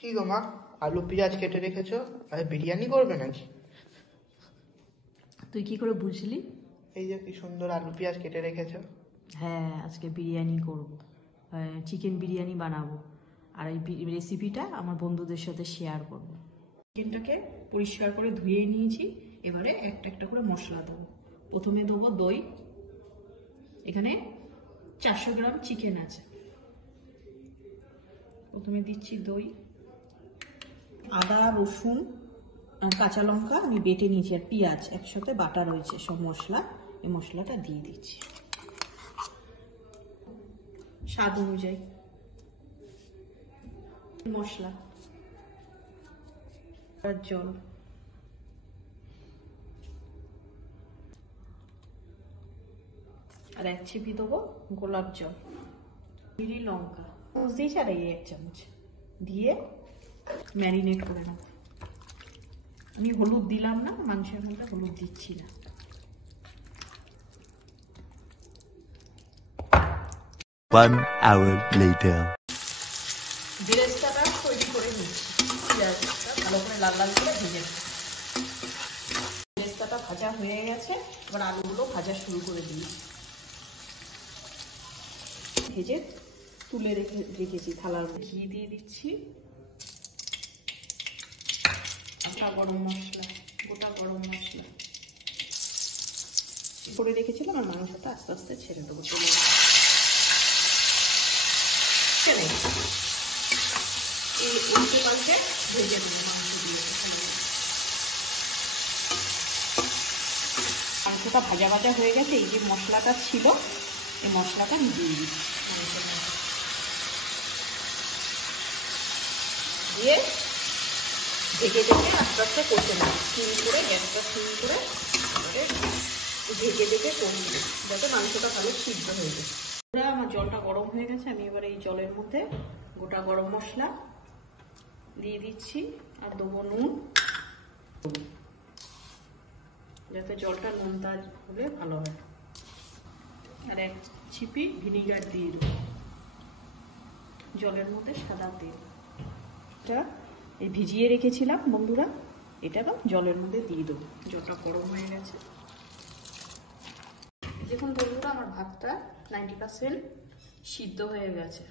কি গো মা, আলু পেঁয়াজ কেটে রেখেছো? আর বিরিয়ানি করবে নাকি? তুই কি করে বুঝলি? এই যে কি সুন্দর আলু পেঁয়াজ কেটে রেখেছো। হ্যাঁ, আজকে বিরিয়ানি করব, চিকেন বিরিয়ানি বানাবো। আর এই রেসিপিটা আমার বন্ধুদের সাথে শেয়ার করব। চিকেনটাকে পরিষ্কার করে ধুয়ে নিয়েছি। এবারে একটা একটা করে মশলা দেবো। প্রথমে দেবো দই। এখানে 400 গ্রাম চিকেন আছে। প্রথমে দিচ্ছি দই, আদা রসুন কাঁচা লঙ্কা আমি বেটে নিয়েছি, আর পেঁয়াজ একসাথে বাটা রয়েছে সব মশলা। এই মশলাটা দিয়ে দিচ্ছি স্বাদ অনুযায়ী। মশলা, জল, আর 1 চিপি দেবো গোলাপ জল, জিরে লঙ্কা দিয়েছি, আর এই 1 চামচ দিয়ে ম্যারিনেট করে নেব। আমি হলুদ দিলাম না, মাংসের মধ্যে হলুদ দিচ্ছি না। One hour later. বেরেস্তাটা তৈরি করে নিচ্ছি। পেঁয়াজটা ভালো করে লাল লাল করে ভেজে নেব। বেরেস্তাটা ভাজা হয়ে গেছে, এবার আলুগুলো ভাজা শুরু করে দিই। ভেজে তুলে রেখেছি থালার। ঘি দিয়ে দিচ্ছি, গোটা গরম মশলা করে রেখেছিলাম। আর মাংসটা আস্তে আস্তে ছেড়ে দেবো। এই উল্টে পাল্টে ভেজে দেবো মাংস দিয়ে। মাংসটা ভাজা ভাজা হয়ে গেছে। এই যে মশলাটা ছিল, এই মশলাটা আমি দিয়ে দিচ্ছি মাংসের মধ্যে। দিয়ে ঢেকে আস্তে আস্তে কষে নেব। সিম করে, গ্যাসটা সিম করে ঢেকে কমিয়ে দেবো, যাতে মাংসটা ভালো সিদ্ধ হয়ে যায়। আমার জলটা গরম হয়ে গেছে। আমি এবার এই জলের মধ্যে গোটা গরম মশলা দিয়ে দিচ্ছি, আর দেবো নুন, যাতে জলটা নুনটা হলে ভালো হয়। আর 1 চিপি ভিনিগার দিয়ে দেবো জলের মধ্যে, সাদা তেল। এটা এই ভিজিয়ে রেখেছিলাম বন্ধুরা, এটাকে জলের মধ্যে দিয়ে দেবো। জলটা গরম হয়ে গেছে। দেখুন বন্ধুরা, আমার ভাতটা 90% সিদ্ধ হয়ে গেছে।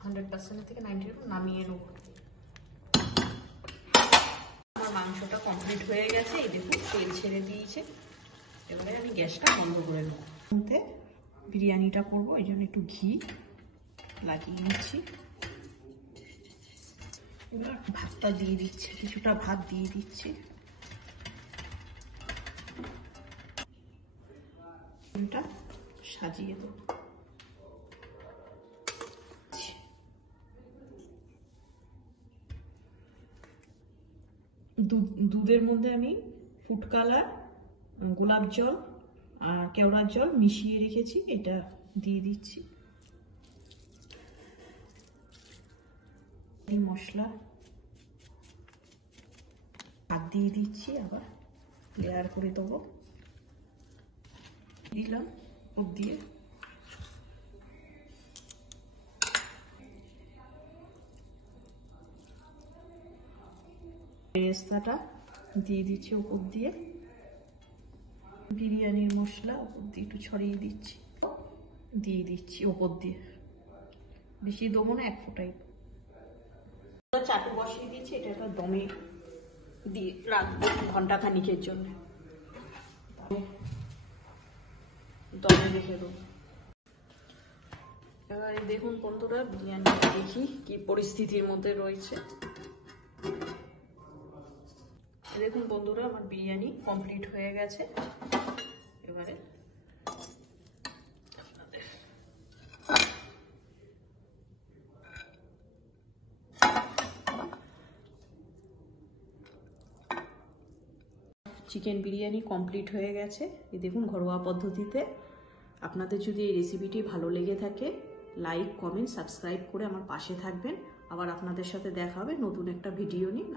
100% থেকে 90% নামিয়ে নেব। আমার মাংসটা কমপ্লিট হয়ে গেছে। এই দেখুন তেল ছেড়ে দিয়েছে। এবারে আমি গ্যাসটা বন্ধ করে নেব। বিরিয়ানিটা করবো, এই জন্য একটু ঘি লাগিয়ে নিচ্ছি। এবার ভাতটা দিয়ে দিচ্ছি, কিছুটা ভাত দিয়ে দিচ্ছি। সাজিয়ে দেবো। দুধের মধ্যে আমি ফুড কালার, গোলাপ জল আর কেওড়ার জল মিশিয়ে রেখেছি, এটা দিয়ে দিচ্ছি। এই মশলা ভাত দিয়ে দিচ্ছি, আবার লেয়ার করে দেবো। দিলাম উপর দিয়ে। বেরেস্তাটা দিয়ে দিচ্ছি উপর দিয়ে। বিরিয়ানির মশলা উপর দিয়ে একটু ছড়িয়ে দিচ্ছি, দিয়ে দিচ্ছি উপর দিয়ে। বেশি দেবো না, 1 ফোঁটাই। চাটু বসিয়ে দিচ্ছি, এটা একটা দমে দিয়ে রাখবো ঘন্টাখানিকের জন্য। দমে রেখে দেবো। এবারে দেখুন বন্ধুরা, বিরিয়ানি দেখি কি পরিস্থিতির মধ্যে রয়েছে। দেখুন বন্ধুরা, আমার বিরিয়ানি কমপ্লিট হয়ে গেছে। এবারে চিকেন বিরিয়ানি কমপ্লিট হয়ে গেছে। এই দেখুন ঘরোয়া পদ্ধতিতে। আপনাদের যদি এই রেসিপিটি ভালো লেগে থাকে, লাইক কমেন্ট সাবস্ক্রাইব করে আমার পাশে থাকবেন। আবার আপনাদের সাথে দেখা হবে নতুন একটা ভিডিও নিয়ে।